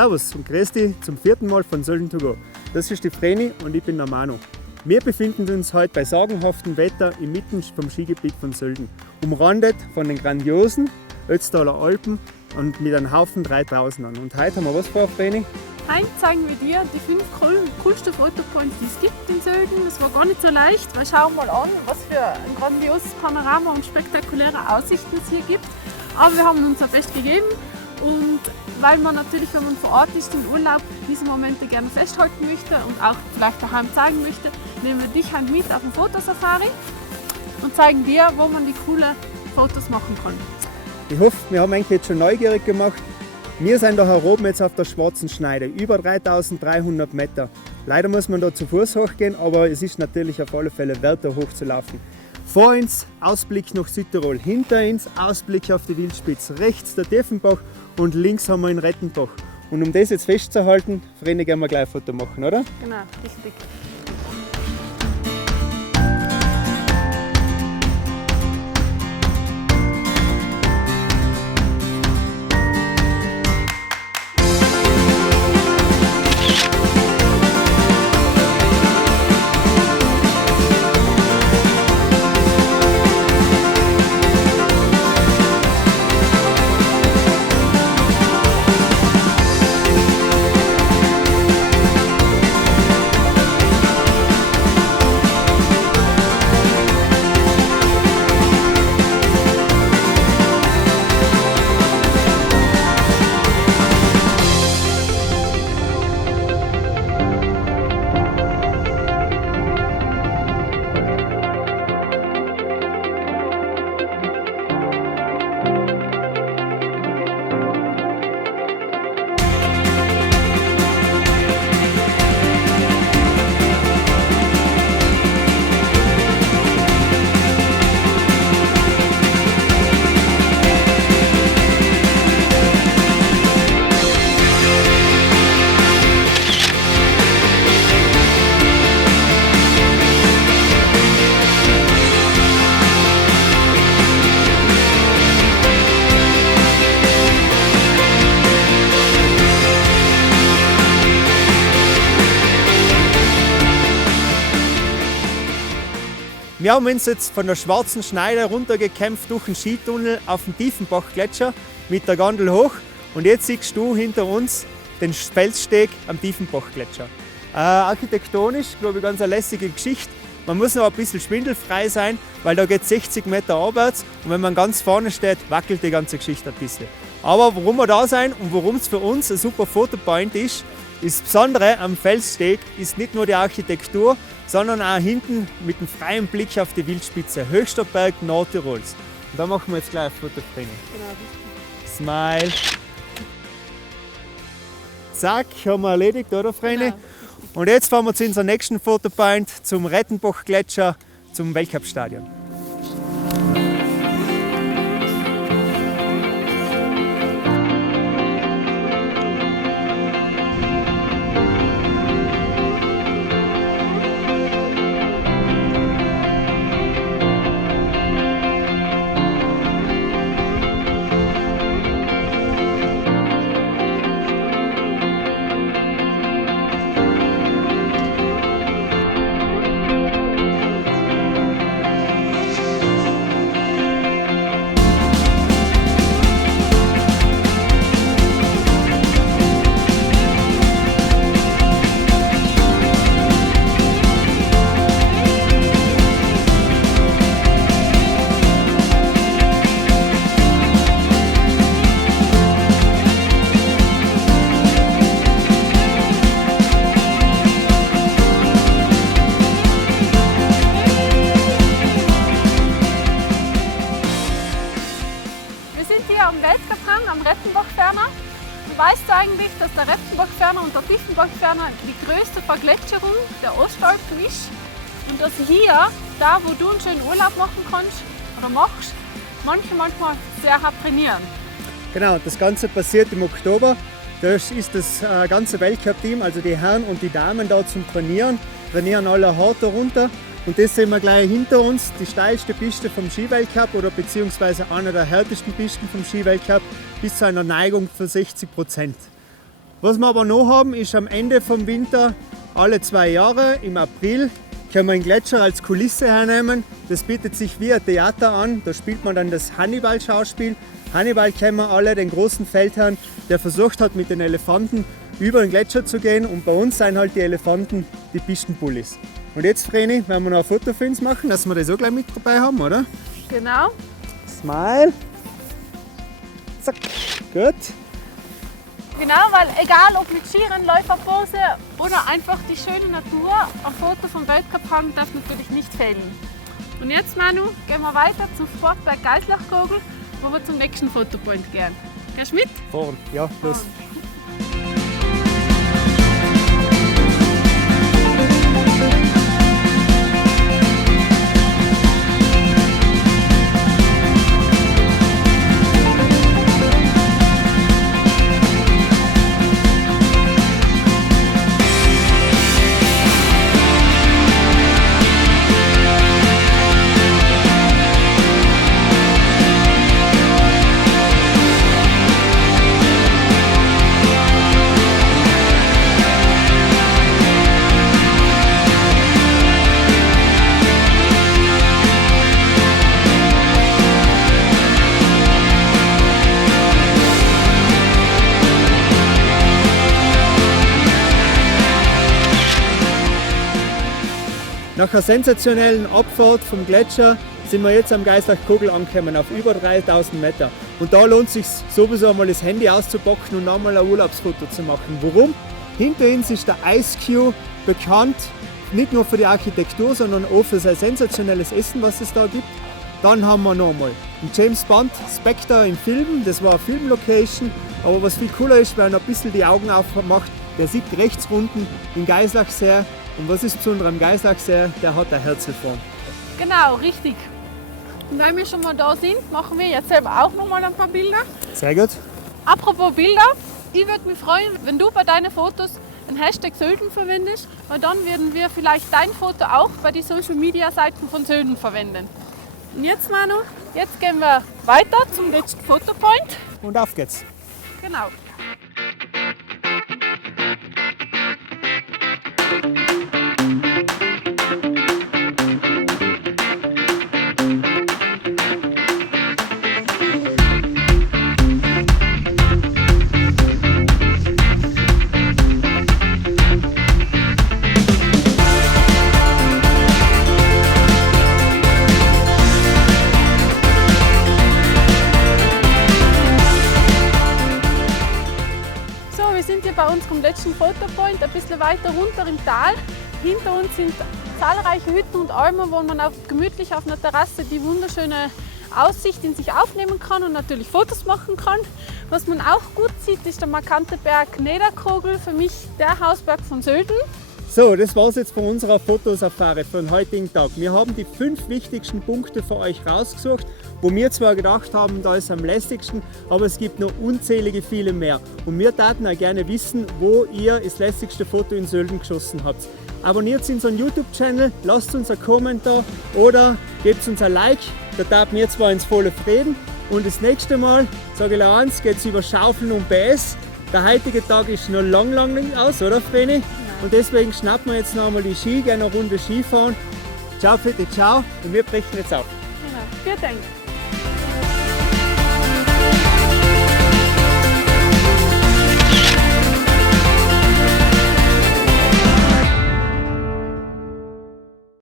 Servus und grüß dich zum 4. Mal von Sölden to go. Das ist die Vreni und ich bin der Manu. Wir befinden uns heute bei sagenhaftem Wetter inmitten vom Skigebiet von Sölden, umrandet von den grandiosen Ötztaler Alpen und mit einem Haufen 3000ern. Und heute haben wir was vor, Vreni? Heute zeigen wir dir die 5 coolsten Fotopoints, die es gibt in Sölden. Das war gar nicht so leicht, weil schau mal an, was für ein grandioses Panorama und spektakuläre Aussichten es hier gibt. Aber wir haben uns ein Best gegeben und weil man natürlich, wenn man vor Ort ist im Urlaub, diese Momente gerne festhalten möchte und auch vielleicht daheim zeigen möchte, nehmen wir dich halt mit auf ein Fotosafari und zeigen dir, wo man die coolen Fotos machen kann. Ich hoffe, wir haben eigentlich jetzt schon neugierig gemacht. Wir sind da oben jetzt auf der Schwarzen Schneide, über 3300 Meter. Leider muss man da zu Fuß hochgehen, aber es ist natürlich auf alle Fälle wert, da hochzulaufen. Vor uns Ausblick nach Südtirol, hinter uns Ausblick auf die Wildspitze, rechts der Tiefenbach und links haben wir den Rettenbach. Und um das jetzt festzuhalten, Vreni, gehen wir gleich ein Foto machen, oder? Genau, richtig. Wir haben uns jetzt von der Schwarzen Schneide runtergekämpft durch den Skitunnel auf den Tiefenbachgletscher mit der Gondel hoch. Und jetzt siehst du hinter uns den Felssteg am Tiefenbachgletscher. Architektonisch, glaube ich, ganz eine lässige Geschichte. Man muss noch ein bisschen schwindelfrei sein, weil da geht 60 Meter abwärts und wenn man ganz vorne steht, wackelt die ganze Geschichte ein bisschen. Aber warum wir da sein und warum es für uns ein super Fotopoint ist, das Besondere am Felssteg ist nicht nur die Architektur, sondern auch hinten mit einem freien Blick auf die Wildspitze, höchster Berg Nordtirols. Und da machen wir jetzt gleich ein Foto, Vreni. Genau. Smile. Zack, haben wir erledigt, oder Vreni? Genau. Und jetzt fahren wir zu unserem nächsten Fotopoint, zum Rettenbachgletscher, zum Weltcup-Stadion. Am Weltcup-Hang am Rettenbachferner. Weißt du eigentlich, dass der Rettenbachferner und der Tiefenbachferner die größte Vergletscherung der Ostalpen ist? Und dass hier, da wo du einen schönen Urlaub machen kannst oder machst, manchmal sehr hart trainieren. Genau, das Ganze passiert im Oktober. Da ist das ganze Weltcup-Team, also die Herren und die Damen da zum Trainieren alle hart darunter. Und das sehen wir gleich hinter uns, die steilste Piste vom Skiweltcup oder beziehungsweise einer der härtesten Pisten vom Skiweltcup bis zu einer Neigung von 60%. Was wir aber noch haben, ist am Ende vom Winter, alle 2 Jahre, im April, können wir einen Gletscher als Kulisse hernehmen. Das bietet sich wie ein Theater an. Da spielt man dann das Hannibal-Schauspiel. Hannibal kennen wir alle, den großen Feldherrn, der versucht hat, mit den Elefanten über den Gletscher zu gehen. Und bei uns sind halt die Elefanten die Pistenbullis. Und jetzt, Vreni, werden wir noch ein Foto für uns machen, dass wir das auch gleich mit dabei haben, oder? Genau. Smile. Zack. Gut. Genau, weil egal ob mit Skirennläuferpose oder einfach die schöne Natur, ein Foto vom Weltcup-Hang darf natürlich nicht fehlen. Und jetzt, Manu, gehen wir weiter zum Sportberg Geislachkogel, wo wir zum nächsten Fotopoint gehen. Gehst du mit? Vorn, ja, los. Nach einer sensationellen Abfahrt vom Gletscher sind wir jetzt am Geislachkogel angekommen, auf über 3000 Meter. Und da lohnt es sich sowieso einmal das Handy auszupacken und einmal ein Urlaubsfoto zu machen. Warum? Hinter uns ist der Ice Cube bekannt, nicht nur für die Architektur, sondern auch für sein sensationelles Essen, was es da gibt. Dann haben wir noch einmal einen James Bond Spectre im Film, das war eine Filmlocation. Aber was viel cooler ist, wenn man ein bisschen die Augen aufmacht, der sieht rechts unten den Geislachsee. Und was ist besonders am Geislachsee? Der hat eine Herzlform. Genau, richtig. Und weil wir schon mal da sind, machen wir jetzt selber auch noch mal ein paar Bilder. Sehr gut. Apropos Bilder, ich würde mich freuen, wenn du bei deinen Fotos den Hashtag Sölden verwendest, weil dann werden wir vielleicht dein Foto auch bei den Social Media Seiten von Sölden verwenden. Und jetzt, Manu, jetzt gehen wir weiter zum letzten Fotopoint. Und auf geht's. Genau. Bei unserem letzten Fotopoint ein bisschen weiter runter im Tal. Hinter uns sind zahlreiche Hütten und Almen, wo man gemütlich auf einer Terrasse die wunderschöne Aussicht in sich aufnehmen kann und natürlich Fotos machen kann. Was man auch gut sieht, ist der markante Berg Niederkogel, für mich der Hausberg von Sölden. So, das war's jetzt von unserer Fotosafari für den heutigen Tag. Wir haben die 5 wichtigsten Punkte für euch rausgesucht, wo wir zwar gedacht haben, da ist am lässigsten, aber es gibt noch unzählige viele mehr. Und wir würden auch gerne wissen, wo ihr das lässigste Foto in Sölden geschossen habt. Abonniert unseren YouTube-Channel, lasst uns einen Kommentar oder gebt uns ein Like, da würden wir zwar ins volle Frieden. Und das nächste Mal, sage ich eins, geht es über Schaufeln und PS. Der heutige Tag ist noch lang nicht aus, oder Vreni? Und deswegen schnappen wir jetzt noch einmal die Ski, gehen eine Runde Skifahren. Ciao, bitte, ciao. Und wir brechen jetzt auf. Genau, vielen Dank.